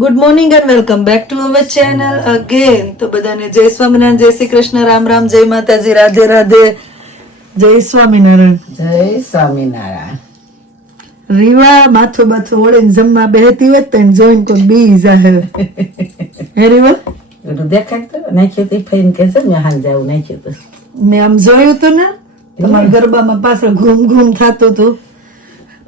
Good morning and welcome back to our channel again. તો બધાને જય સ્વામિનારાયણ, જય શ્રી કૃષ્ણ, રામ રામ, જય માતાજી, રાધે રાધે, જય સ્વામિનારાયણ. જય સ્વામિનારાયણ. રીવા માથું બાથું ઓળીને જમવા બેહતી હોત તો જોઈને કોઈ બી જાહે. હે રીવા, એટલું દેખાય તો નાખ્યું તું ફઈને કે છે મેં હાલ જાવું નાખ્યું તું. મેં આમ જોયું તું ને તમારા ગરબામાં પાછળ ઘૂમ ઘૂમ થતું હતું.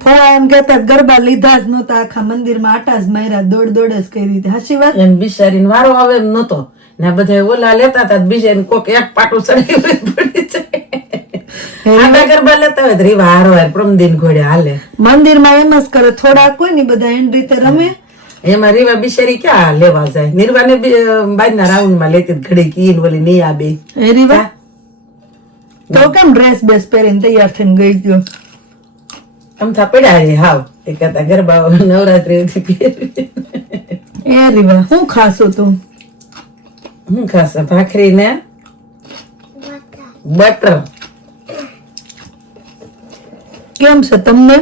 થોડા એમ કહેતા ગરબા લીધા જ નહોતા, આખા મંદિરમાં આટા જ માર્યા, દોડ દોડ જ કરી હતી. હાચી વાત. એને બિચારીને વારો આવે એમ નતો ને બધા ઓલા લેતા હતા બિચારી કોક એક પાટું ચડી પડી જાય. આટા ગરબા લેતા હોય રીવા હારો હાર પ્રમદિન ઘોડે હાલે. મંદિરમાં એમ જ કરે, થોડા કોઈ ની બધા એની રીતે રમે. એમાં રીવા બિચારી ક્યાં લેવા જાય? નિર્વાને બાજના રાઉન્ડ માં લેતી ઘડી કી ઓલી નહીં આ બે. એ રીવા તો કેમ ડ્રેસ બેસ પહેરીને તૈયાર થઈને ગઈ ગયો? અમથા પડ્યા છે હાવ એ કહેતા ગરબા નવરાત્રી એ રીવા શું ખાશો તું? હું ખાસ ભાખરી ને બટર. કેમ છે તમને?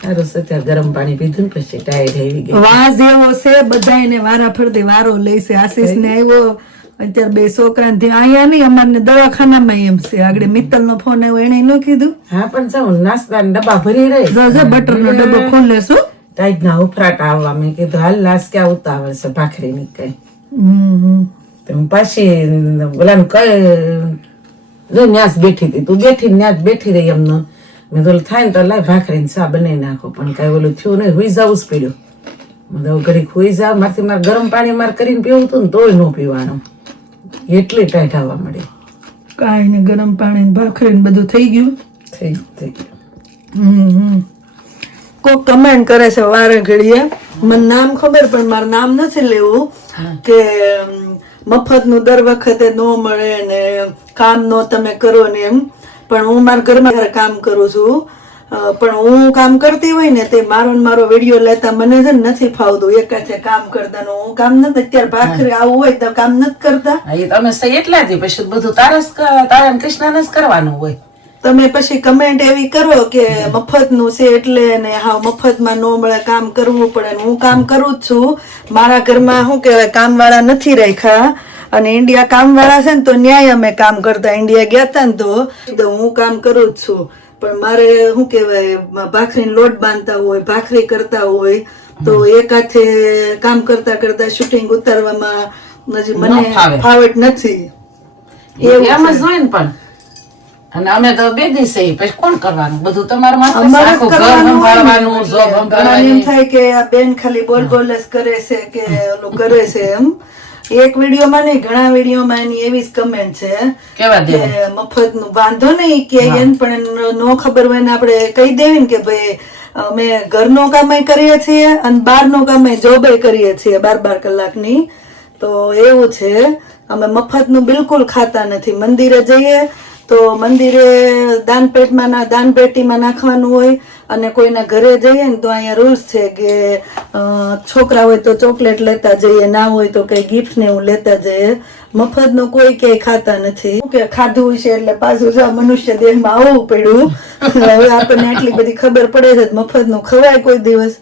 સારું છે. ત્યાં ગરમ પાણી પીધું ને પછી ટાઈટ આવી ગઈ. વાસ એવો છે, બધાને વારા ફરતી વારો લેશે. આશીષ ને આવ્યો અત્યારે, બે છોકરા અહીંયા નહીં, અમારે દવાખાનામાં એમ છે. આગળ મિત્તલ નો ફોન આવ્યો, એને ન કીધું. હા પણ જાઉં નાસ્તા ડબ્બા ભરી રહી બટર નો ડબ્બો ખોલે શું ટાઈટ ના ઉફરાટા આવવા. મેં કીધું હાલ લાસ ક્યાં ઉતાવળ છે ભાખરી ની કઈ. હું પાછી ઓલા કઈ જો ન્યાસ બેઠી હતી, તું બેઠી ન્યાસ બેઠી રહી એમનો. મેં તો થાય ને તો લાય ભાખરી ને ચા બનાવી નાખો, પણ કઈ ઓલું થયું નહીં. હુઈ જવું જ પડ્યું. મેં ઘડી હુઈ જાવ, મારથી મારે ગરમ પાણી મારે કરીને પીવું હતું ને તોય ન પીવાનું, એટલી ટાઈટ આવવા મળી. કાંઈ ને ગરમ પાણી ભાખરી ને બધું થઈ ગયું. થઈ ગયું. કોક કમેન્ટ કરે છે વારે ઘડીએ, મને નામ ખબર પણ મારું નામ નથી લેવું, કે મફત નું દર વખતે ન મળે ને કામ નો તમે કરો ને એમ. પણ હું મારા ઘરમાં કામ કરું છું, પણ હું કામ કરતી હોય ને તે મારો વિડીયો લેતા મને છે ને નથી ફાવતું એકાથે કામ કરતા. હું કામ નથી અત્યારે ભાખરી આવું હોય તો કામ નથી કરતા. તમે સહી એટલા જ પછી બધું તારા કૃષ્ણને જ કરવાનું હોય. તમે પછી કમેન્ટ એવી કરો કે મફત નું છે એટલે ને હા મફતમાં ન મળે, કામ કરવું પડે. હું કામ કરું જ છું. મારા ઘરમાં શું કહેવાય કામ વાળા નથી રાખ્યા, અને ઇન્ડિયા કામ વાળા છે ને તો ન્યાય અમે કામ કરતા. ઇન્ડિયા ગયા હતા ને તો હું કામ કરું જ છું. પણ મારે શું કહેવાય ભાખરીનો લોટ બાંધતા હોય, ભાખરી કરતા હોય તો એક હાથે કામ કરતા કરતા શૂટિંગ ઉતારવામાં હજી મને ફાવટ નથી. એમ જ હોય ને. પણ અને અમે તો બે દિવસે પછી કોણ કરવાનું બધું? તમારા માથે એમ થાય કે આ બેન ખાલી બોલ બોલ જ કરે છે કે ઓલું કરે છે એમ. એક વિડીયોમાં નહીં, ઘણા વિડીયોમાં એની એવી જ કમેન્ટ છે કે મફત નું વાંધો નહીં કે એને પણ નો ખબર હોય ને આપણે કહી દેવી ને કે ભાઈ અમે ઘરનું કામ કરીએ છીએ અને બહારનું કામ જોબ કરીએ છીએ 12 કલાકની. તો એવું છે, અમે મફત નું બિલકુલ ખાતા નથી. મંદિરે જઈએ તો મંદિરે દાન પેટીમાં નાખવાનું હોય, અને કોઈના ઘરે જઈએ ને તો અહીંયા રૂલ્સ છે કે છોકરા હોય તો ચોકલેટ લેતા જઈએ, ના હોય તો કઈ ગિફ્ટ ને એવું લેતા જઈએ. મફત નું કોઈ ક્યાંય ખાતા નથી. કે ખાધું છે એટલે પાછું જો મનુષ્ય દેહમાં આવવું પડ્યું. હવે આપણને એટલી બધી ખબર પડે છે મફત નું ખવાય કોઈ દિવસ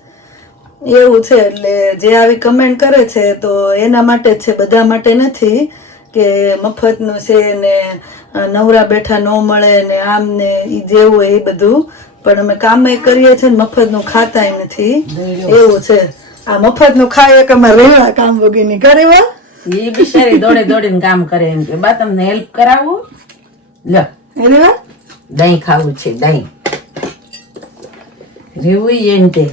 એવું છે. એટલે જે આવી કમેન્ટ કરે છે તો એના માટે જ છે, બધા માટે નથી કે મફત નું છે ને નવરા બેઠા ન મળે ને આમ ને ઈ જેવું હોય એ બધું. પણ અમે કામ કરીએ છીએ ને મફત નું ખાતા નથી એવું છે. આ મફત નું ખાય કે અમે રેવા કામ વગરની કરે એ બિચારી દોડે દોડીને કામ કરે એમ કે બા તમને હેલ્પ કરાવું લો દહીં ખાવું છે દહીં રેવું એમ કે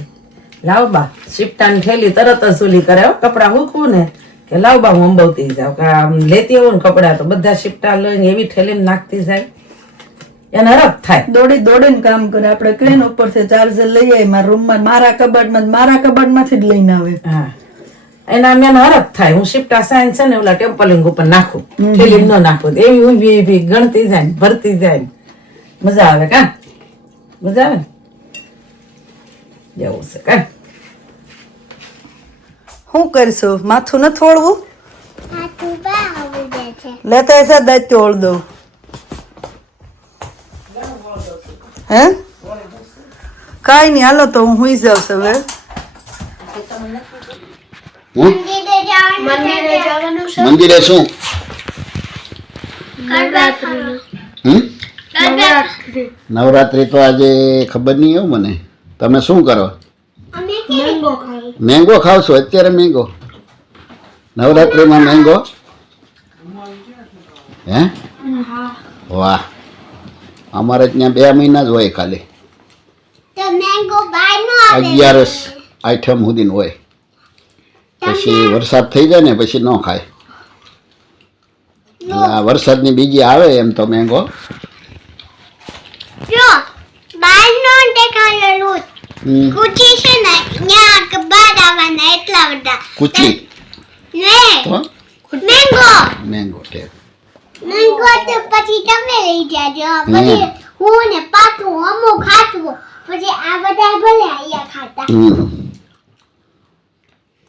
લાવ બા શિફ્ટાની થેલી તરત જ ઓલી કરે કપડા હૂકવું ને કે લાવ બા હું અંબાવતી જાવ. લેતી આવું ને કપડા તો બધા શિફ્ટા લઈને એવી થેલી નાખતી જાય, એને હરખ થાય. દોડી દોડીને કામ કરે. આપણે ક્રેન ઉપર થી ચાર્જર લઈ આવી મારા રૂમમાં, મારા કબાટમાંથી જ લઈને આવે. હા એના મેં હરખ થાય. હું શિફ્ટા સાયન્સ છે ને ઓલા ટેમ્પલિંગ ઉપર નાખું, થેલી ન નાખું એવી ઊભી ગણતી જાય ભરતી જાય. મજા આવે કા? મજા આવે જવું છે કા? શું કરશો? માથું ન થોડવું લેતા હશે દાંત ઓળ દઉં. હે કાંઈ નહીં, હાલો તો હું હુઈ જાઉં છું હવે. હું મંદિરે શું નવરાત્રી તો આજે ખબર નહીં એવું મને. તમે શું કરો? મેંગો ખાવ છો અત્યારે? મેંગો નવરાત્રીમાં મેંગો? હે? વાહ, અમારે ત્યાં 2 મહિના જ હોય ખાલી. 11 આઠમ સુધી હોય, પછી વરસાદ થઈ જાય ને પછી ન ખાય. એટલે આ વરસાદની બીજી આવે એમ તો મેંગો. કુચી મેંગો ટેપ પછી તમે લઈ જાજો. પછી હું ને પાછું અમુક ખાતું. પછી આ બધા ભલે અહીંયા ખાતા.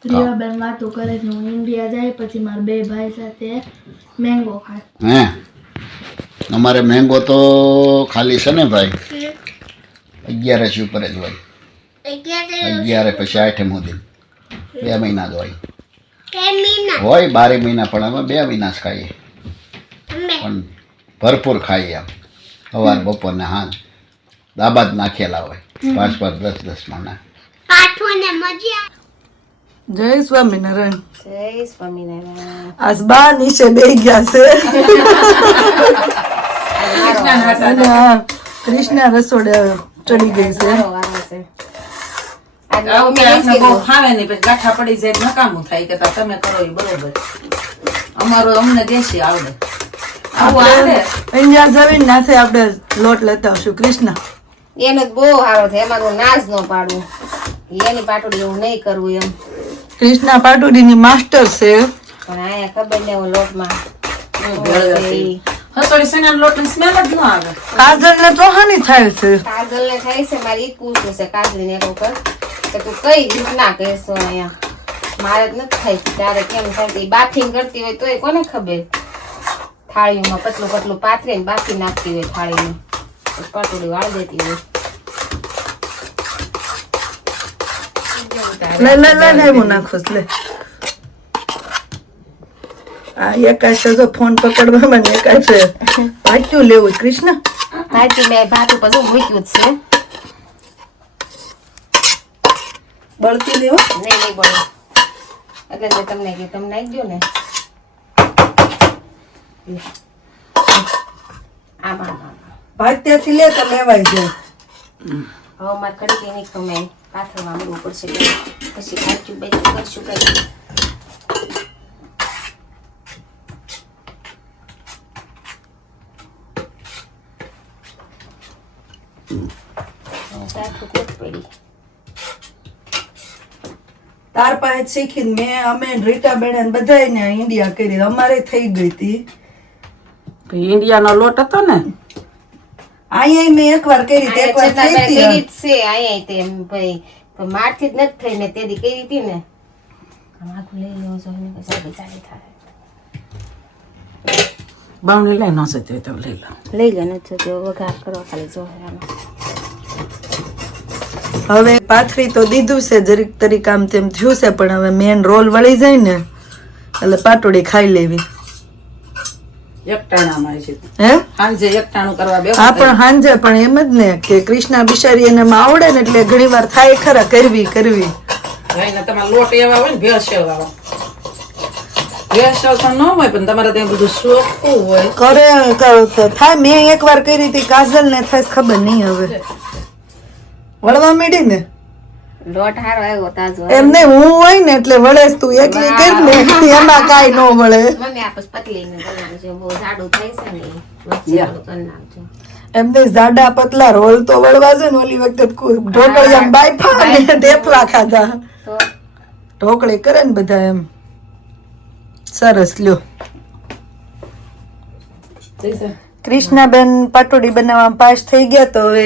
પ્રિયાબેન વાતો કરે છે હું ઇન્ડિયા જાય પછી મારા 2 ભાઈ સાથે મેંગો ખાય. હે, અમારે મેંગો તો ખાલી છે ને ભાઈ 11 ઉપર જ હોય. 11 પછી આઠમ સુધી 2 મહિના જ હોય. હોય 12 મહિના પણ અમે 2 મહિના જ ખાઈએ. પણ ભરપૂર ખાઈએ આમ. સવાર બપોર ને હાંજ દાબા જ નાખેલા હોય 5 10 મહિના. જય સ્વામિનારાયણ. જય સ્વામિનારાયણ. આજ બા નીચે બેસી ગયા છે અને આ કૃષ્ણા રસોડે ચડી ગઈ છે. આવું કે આપણે બહુ ખાવે નહીં પછી ગાંઠા પડી જાય નકામું થાય કે તમે કરો એ બરોબર. અમારું અમને દેશી આવડે. આવું આવડે. અહીંયા જવીને નાથે આપણે લોટ લેતા આવશું. કૃષ્ણા એનો જ બહુ સારો છે, એમાં તો નાશ ન પાડવું. એની પાટોડી એવું નહીં કરવું એમ. કૃષ્ણા પાટુડીની માસ્ટર છે. પણ આયા ખબર ને હું લોટમાં હસોડી સેના લોટની સ્મેલ જ ન આવે. કાજલ ને તો હાની થાય છે. કાજલ ને થાય છે. મારે ઈ પૂછવું છે કાજલ ને ઉપર કે તું કઈ રીતના કહેશો અહીંયા. મારે જ નથી થાય ત્યારે કેમ થાય. બાફિંગ કરતી હોય તોય કોને ખબર. થાળીમાં પતલું પતલું પાથરીને બાફી નાખતી હોય થાળીમાં. પાટોડી વાળી દેતી હોય. લે હું નાખું લે. આ એકાશ જો ફોન પકડવામાં ને એકાશ પાટ્યું લેવું. કૃષ્ણ ભાજી મેં ભાત ઉપર શું મૂક્યું જ છે. બળતી લેવું નહીં બોલો એટલે મેં તમને કે તમને નાખી દો ને આમાં ભાત ત્યાંથી લે તો લેવાય જાય. હવે મારે કડકી નહીં ખમે પાથરમાં મૂકવું પડશે પછી કાચું બેચું કરશું કઈ. તાર પાસે શીખીને મેં અમે રીટા બેન બધા ને ઇન્ડિયા કરી. અમારે થઈ ગઈ હતી ઇન્ડિયાનો લોટ હતો ને અહીંયા મેં એકવાર કરી હતી, એકવાર થઈ હતી. મારથી જ નથી થઈ ને તેથી કરી હતી ને. આખું લઈ લેવું જોઈએ સારી થાય. બાવણી લઈ ન સજ્જો તો લઈ લો. લઈ લે ને જો વઘાર કરો ખાલી જો હવે પાથરી તો દીધું છે, જરીક તરીક આમ તેમ થયું છે, પણ હવે મેન રોલ વળી જાય ને એટલે પાટોડી ખાઈ લેવી. એકટાણામાં છે હે હાંજે એકટાણું કરવા બે. હા પણ હાંજે પણ એમ જ ને કે કૃષ્ણા બિચારી એને આવડે ને એટલે ઘણી વાર થાય ખરા કરવી ભાઈને તમારે લોટ એવા હોય ને ભેળસેળ વાળો. ભેળસેળ તો ન હોય પણ તમારે ત્યાં બધું શોખવું હોય કરે થાય. મેં એકવાર કરી હતી કાજલ ને થાય ખબર નહીં હવે વળવા માંડી ને લોટ હારો આવ્યો તાજો. એમ નહીં હું હોય ને એટલે વળેસ તું એકલી કર ને એમાં કાઈ ન વળે. મને આપસ પતલી ને બનાવજો બહુ જાડું થાય છે ને વચ્ચે કરી નાખજો. એમ નહીં જાડા પતલા રોલ તો વળવા છે ને. ઓલી વખતે ઢોકળિયા બાયફા ને ઢેફલા ખાધા. તો ઢોકળી કરે ને બધા એમ સરસ. લ્યો કૃષ્ણાબેન પાટોડી બનાવવામાં પાસ થઈ ગયા તો હવે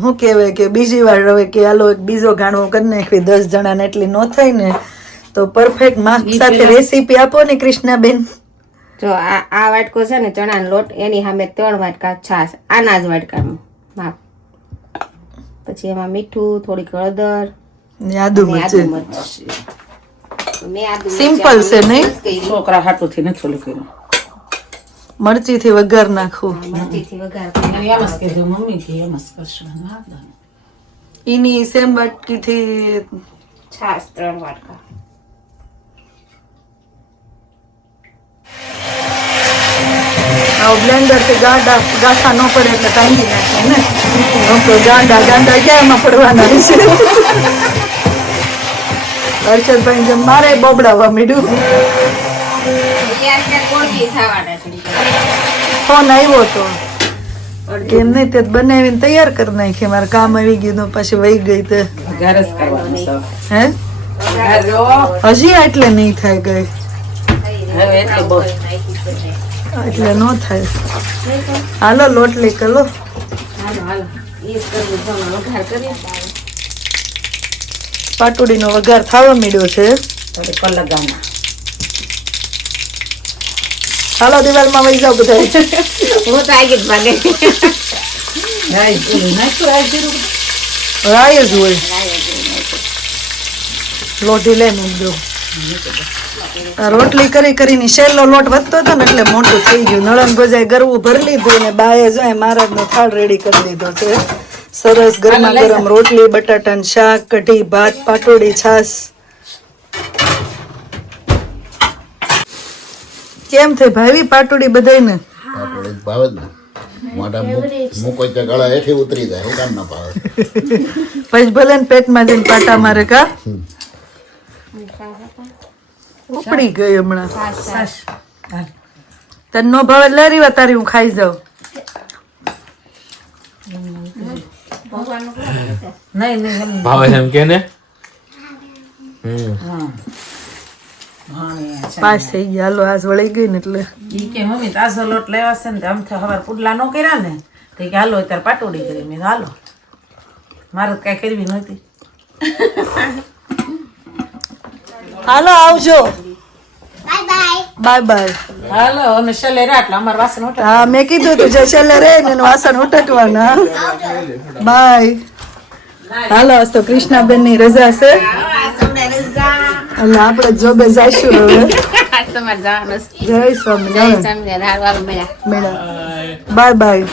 શું કહેવાય કે બીજી વાર હવે કે હાલો એક બીજો ગાણો કરી નાખવી. 10 જણાને એટલી ન થાય ને તો પરફેક્ટ માર્ક સાથે રેસીપી આપો ને કૃષ્ણાબેન. જો આ વાટકો છે ને ચણાનો લોટ એની સામે 3 વાટકા છાશ આના જ વાટકામાં માપ. પછી એમાં મીઠું થોડીક હળદર ને આદુ મરચું. મેં આદુ સિમ્પલ છે નહીં? છોકરા હાટુથી નથી ઓલું કર્યું. મરચી થી વઘાર નાખવું. મરચીથી વઘાર એમ જ કીધું મમ્મી કે એમ જ કરશું. ઈની સેમ વાટકી થી છાશ 3 વાટકા. બ્લેન્ડર થી ગાંઠા ન પડે એટલે કાંઈ નાખે ને. તો ગાંડા ક્યાં એમાં પડવાના છે? હર્ષદભાઈ જેમ મારે બોબડાવવા મીડું. ફોન આવ્યો તો એમ નહીં તે બનાવીને તૈયાર કરી નાખી. મારે કામ આવી ગયું પછી વહી ગઈ તે. ઘરે જ કરવાનું છે. હે હજી એટલે નહીં થાય ગઈ હવે એટલે બહુ એટલે ન થાય. હાલો લોટલી કરો. પાટુડીનો વઘાર થવા માંડ્યો છે. થોડી કલગામાં હાલો દિવાલમાં વહી જાવ બધા. હું તો આવી જ ભાગે. રાઈ ઓલું નાખ્યું રાઈ જીરું. રાય જ હોય. લોટી લે મૂકજો. આ રોટલી કરી કરીને શેલો લોટ વધતો હતો ને એટલે મોટું થઈ ગયું. નળન ગોજાએ ગરવું ભરી લીધું ને બાએ જાય મહારાજનો થાળ રેડી કરી દીધો છે. સરસ ગરમા ગરમ રોટલી, બટાટાનું શાક, કઢી, ભાત, પાટોડી, છાશ. કેમ થઈ ભાવી પાટોડી બધાયને? પાટોડી ભાવે જ ને. મોઢા મૂકો તો ગળા હેઠે ઉતરી જાય. હું કામ ના ભાવે. પછી ભલે ને પેટમાં જઈને પાટા મારે કા ઉપડી ગઈ હમણાં. તને નો ભાવે લે રીવા તારી હું ખાઈ જાઉં. નહીં નહીં ભાવે છે એમ કે ને પાસ થઈ ગયા. હાલો આજ વળી ગઈ ને એટલે ઈ કે મમ્મી તાજો લોટ લેવા છે ને આમ હવાર પુડલા નો કર્યા ને તો કે હાલો અત્યારે પાટોડી કરી. મેં હાલો મારે કઈ કરવી નહોતી. હાલો આવજો. Bye bye. Bye bye. હાલો અમે છેલ્લે રહ્યા એટલે અમારે વાસણ ઉઠે. હા મેં કીધું તું જે છેલ્લે રે ને એનું વાસણ ઉટકવાના. બાય. હાલો આજ તો કૃષ્ણાબેન ની રજા છે એટલે આપણે જોબે જઈશું હવે. તમારે જવાનું જય સ્વામિનારાયણ. Bye bye.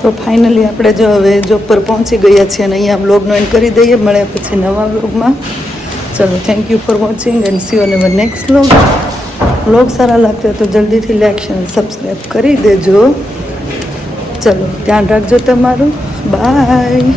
તો ફાઇનલી આપણે જો હવે જોબ પર પહોંચી ગયા છીએ અને અહીંયા વ્લોગનો એન્ડ કરી દઈએ. મળે પછી નવા વ્લોગમાં. ચલો thank you for watching and see you on our next vlog. Vlog સારા લાગતો હોય તો જલ્દીથી લાઈક અને સબસ્ક્રાઈબ કરી દેજો. ચલો ધ્યાન રાખજો તમારું. બાય.